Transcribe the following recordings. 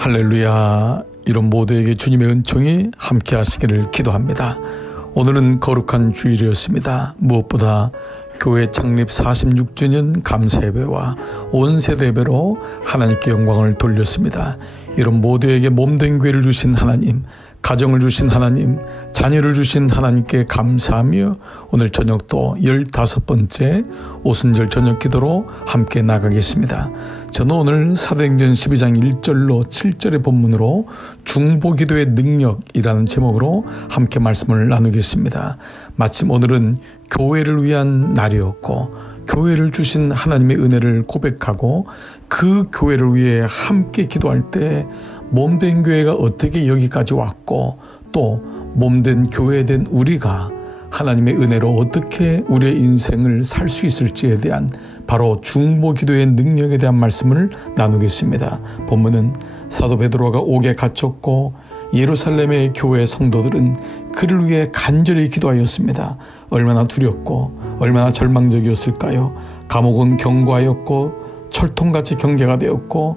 할렐루야. 이런 모두에게 주님의 은총이 함께 하시기를 기도합니다. 오늘은 거룩한 주일이었습니다. 무엇보다 교회 창립 46주년 감사예배와 온세대 예배로 하나님께 영광을 돌렸습니다. 이런 모두에게 몸된 교회를 주신 하나님, 가정을 주신 하나님, 자녀를 주신 하나님께 감사하며 오늘 저녁도 15번째 오순절 저녁 기도로 함께 나가겠습니다. 저는 오늘 사도행전 12장 1절로 7절의 본문으로 중보기도의 능력이라는 제목으로 함께 말씀을 나누겠습니다. 마침 오늘은 교회를 위한 날이었고 교회를 주신 하나님의 은혜를 고백하고 그 교회를 위해 함께 기도할 때 몸된 교회가 어떻게 여기까지 왔고 또 몸된 교회된 우리가 하나님의 은혜로 어떻게 우리의 인생을 살 수 있을지에 대한 바로 중보기도의 능력에 대한 말씀을 나누겠습니다. 본문은 사도 베드로가 옥에 갇혔고 예루살렘의 교회 성도들은 그를 위해 간절히 기도하였습니다. 얼마나 두렵고 얼마나 절망적이었을까요? 감옥은 견고하였고 철통같이 경계가 되었고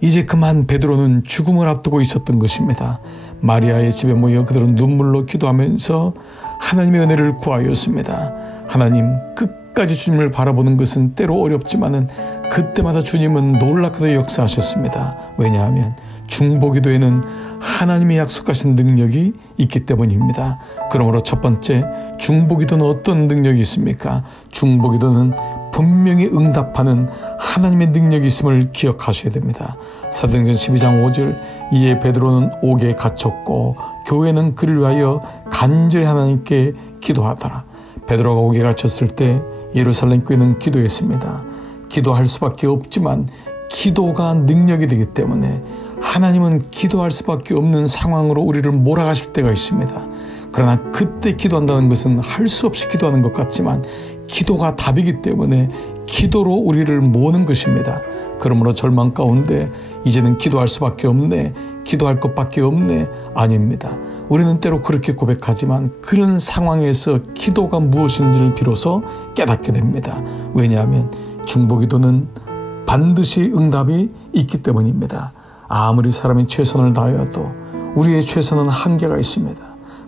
이제 그만 베드로는 죽음을 앞두고 있었던 것입니다. 마리아의 집에 모여 그들은 눈물로 기도하면서 하나님의 은혜를 구하였습니다. 하나님, 끝까지 주님을 바라보는 것은 때로 어렵지만은 그때마다 주님은 놀랍게도 역사하셨습니다. 왜냐하면 중보기도에는 하나님의 약속하신 능력이 있기 때문입니다. 그러므로 첫 번째, 중보기도는 어떤 능력이 있습니까? 중보기도는 분명히 응답하는 하나님의 능력이 있음을 기억하셔야 됩니다. 사도행전 12장 5절, 이에 베드로는 옥에 갇혔고 교회는 그를 위하여 간절히 하나님께 기도하더라. 베드로가 옥에 갇혔을 때 예루살렘 교회는 기도했습니다. 기도할 수밖에 없지만 기도가 능력이 되기 때문에 하나님은 기도할 수밖에 없는 상황으로 우리를 몰아가실 때가 있습니다. 그러나 그때 기도한다는 것은 할 수 없이 기도하는 것 같지만 기도가 답이기 때문에 기도로 우리를 모으는 것입니다. 그러므로 절망 가운데 이제는 기도할 수밖에 없네, 기도할 것밖에 없네, 아닙니다. 우리는 때로 그렇게 고백하지만 그런 상황에서 기도가 무엇인지를 비로소 깨닫게 됩니다. 왜냐하면 중보기도는 반드시 응답이 있기 때문입니다. 아무리 사람이 최선을 다하여도 우리의 최선은 한계가 있습니다.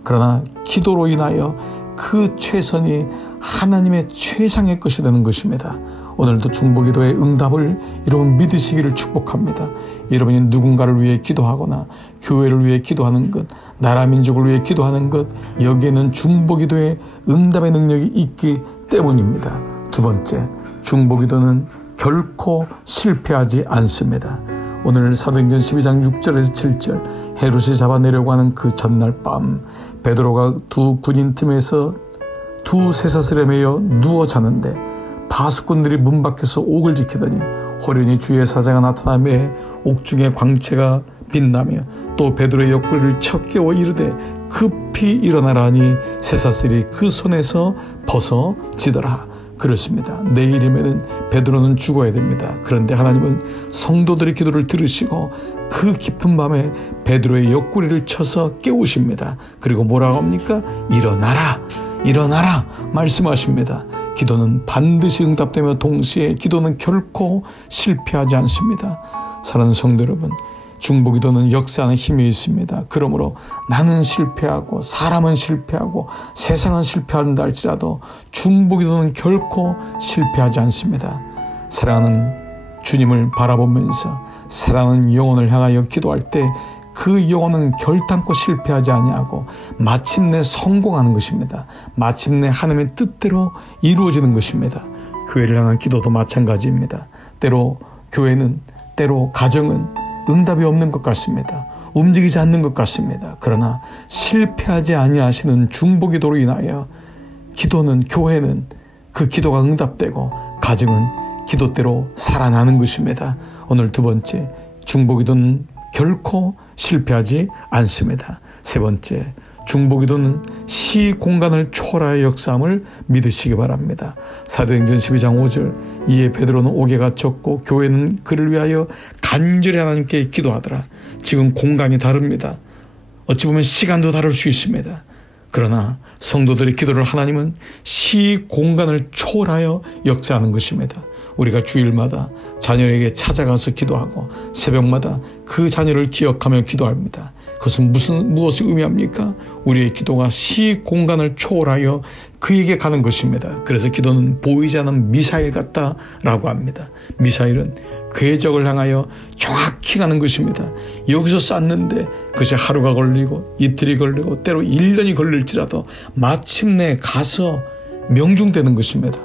그러나 기도로 인하여 그 최선이 하나님의 최상의 것이 되는 것입니다. 오늘도 중보기도의 응답을 여러분 믿으시기를 축복합니다. 여러분이 누군가를 위해 기도하거나 교회를 위해 기도하는 것, 나라 민족을 위해 기도하는 것, 여기에는 중보기도의 응답의 능력이 있기 때문입니다. 두 번째, 중보기도는 결코 실패하지 않습니다. 오늘 사도행전 12장 6절에서 7절, 헤롯이 잡아내려고 하는 그 전날 밤 베드로가 두 군인 틈에서 두 쇠사슬에 매여 누워 자는데 파수꾼들이 문 밖에서 옥을 지키더니 호련히 주의 사자가 나타나며 옥중의 광채가 빛나며 또 베드로의 옆구리를 쳐 깨워 이르되 급히 일어나라 하니 쇠사슬이 그 손에서 벗어지더라. 그렇습니다. 내일이면 베드로는 죽어야 됩니다. 그런데 하나님은 성도들의 기도를 들으시고 그 깊은 밤에 베드로의 옆구리를 쳐서 깨우십니다. 그리고 뭐라고 합니까? 일어나라, 일어나라 말씀하십니다. 기도는 반드시 응답되며 동시에 기도는 결코 실패하지 않습니다. 사랑하는 성도 여러분, 중보기도는 역사하는 힘이 있습니다. 그러므로 나는 실패하고 사람은 실패하고 세상은 실패한다 할지라도 중보기도는 결코 실패하지 않습니다. 사랑하는 주님을 바라보면서 사랑하는 영혼을 향하여 기도할 때 그 영혼은 결단코 실패하지 아니하고 마침내 성공하는 것입니다. 마침내 하나님의 뜻대로 이루어지는 것입니다. 교회를 향한 기도도 마찬가지입니다. 때로 교회는, 때로 가정은 응답이 없는 것 같습니다. 움직이지 않는 것 같습니다. 그러나 실패하지 아니하시는 중보기도로 인하여 기도는, 교회는 그 기도가 응답되고 가정은 기도대로 살아나는 것입니다. 오늘 두 번째, 중보기도는 결코 실패하지 않습니다. 세 번째, 중보기도는 시 공간을 초월하여 역사함을 믿으시기 바랍니다. 사도행전 12장 5절, 이에 베드로는 옥에 갇혔고 교회는 그를 위하여 간절히 하나님께 기도하더라. 지금 공간이 다릅니다. 어찌 보면 시간도 다를 수 있습니다. 그러나 성도들의 기도를 하나님은 시 공간을 초월하여 역사하는 것입니다. 우리가 주일마다 자녀에게 찾아가서 기도하고 새벽마다 그 자녀를 기억하며 기도합니다. 그것은 무엇을 의미합니까? 우리의 기도가 시공간을 초월하여 그에게 가는 것입니다. 그래서 기도는 보이지 않는 미사일 같다라고 합니다. 미사일은 그의 적을 향하여 정확히 가는 것입니다. 여기서 쐈는데 그것이 하루가 걸리고 이틀이 걸리고 때로 1년이 걸릴지라도 마침내 가서 명중되는 것입니다.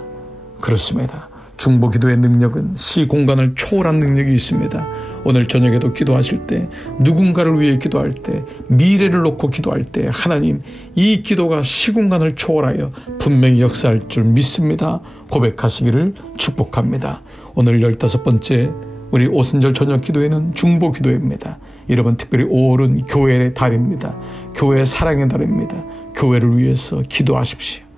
그렇습니다. 중보기도의 능력은 시공간을 초월한 능력이 있습니다. 오늘 저녁에도 기도하실 때, 누군가를 위해 기도할 때, 미래를 놓고 기도할 때 하나님, 이 기도가 시공간을 초월하여 분명히 역사할 줄 믿습니다. 고백하시기를 축복합니다. 오늘 15번째 우리 오순절 저녁 기도회는 중보기도회입니다. 여러분, 특별히 5월은 교회의 달입니다. 교회의 사랑의 달입니다. 교회를 위해서 기도하십시오.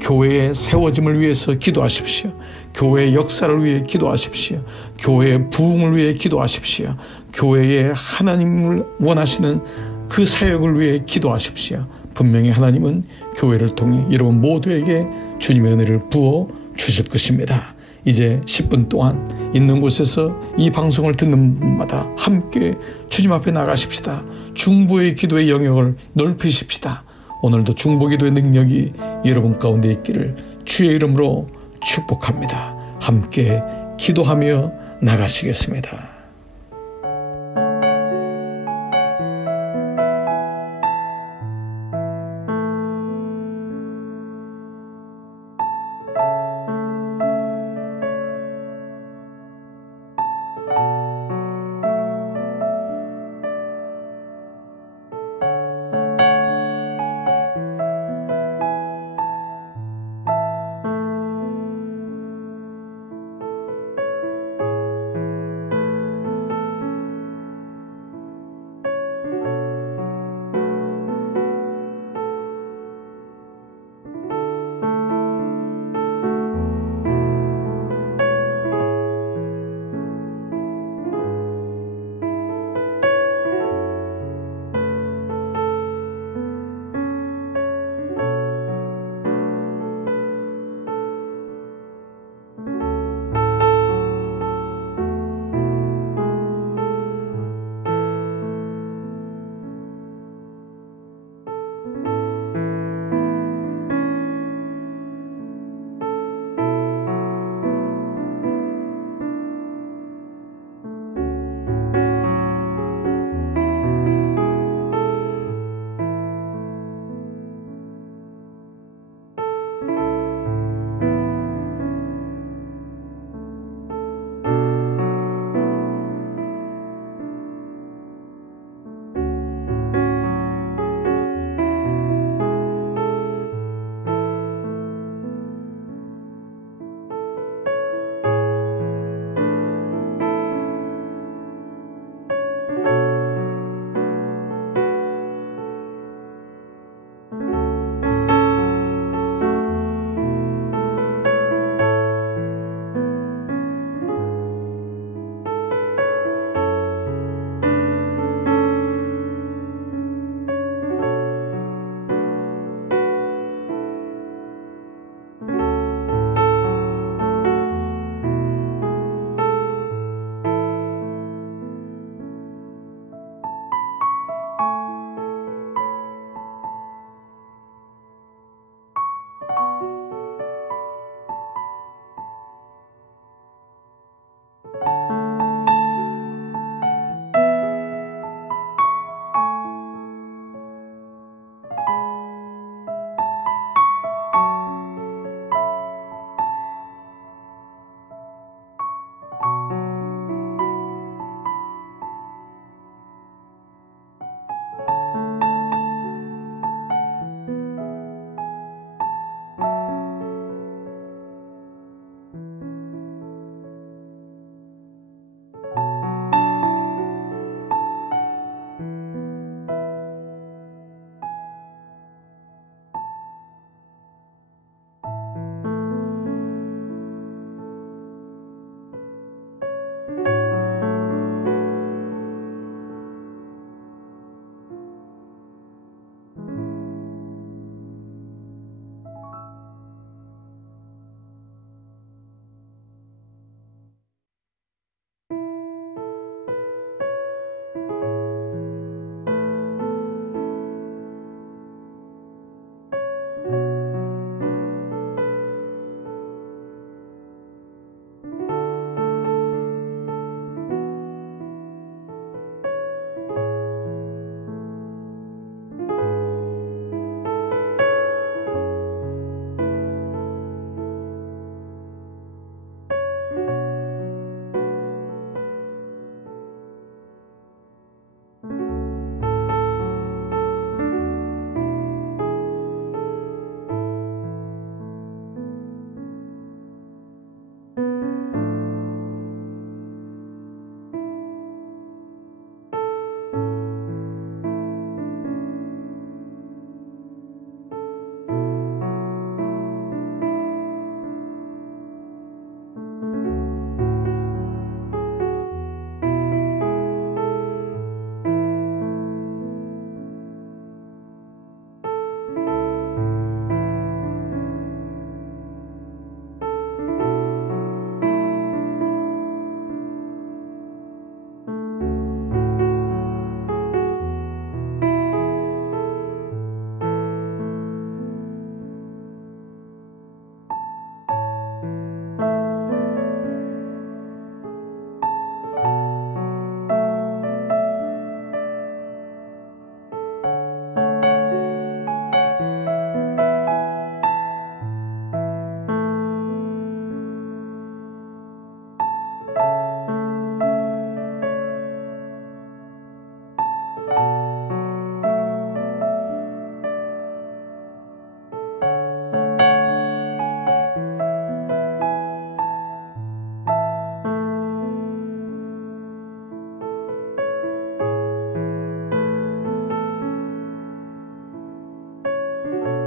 교회의 세워짐을 위해서 기도하십시오. 교회의 역사를 위해 기도하십시오. 교회의 부흥을 위해 기도하십시오. 교회의 하나님을 원하시는 그 사역을 위해 기도하십시오. 분명히 하나님은 교회를 통해 여러분 모두에게 주님의 은혜를 부어 주실 것입니다. 이제 10분 동안 있는 곳에서 이 방송을 듣는 분마다 함께 주님 앞에 나가십시다. 중보의 기도의 영역을 넓히십시다. 오늘도 중보기도의 능력이 여러분 가운데 있기를 주의 이름으로 축복합니다. 함께 기도하며 나가시겠습니다. 주십시오.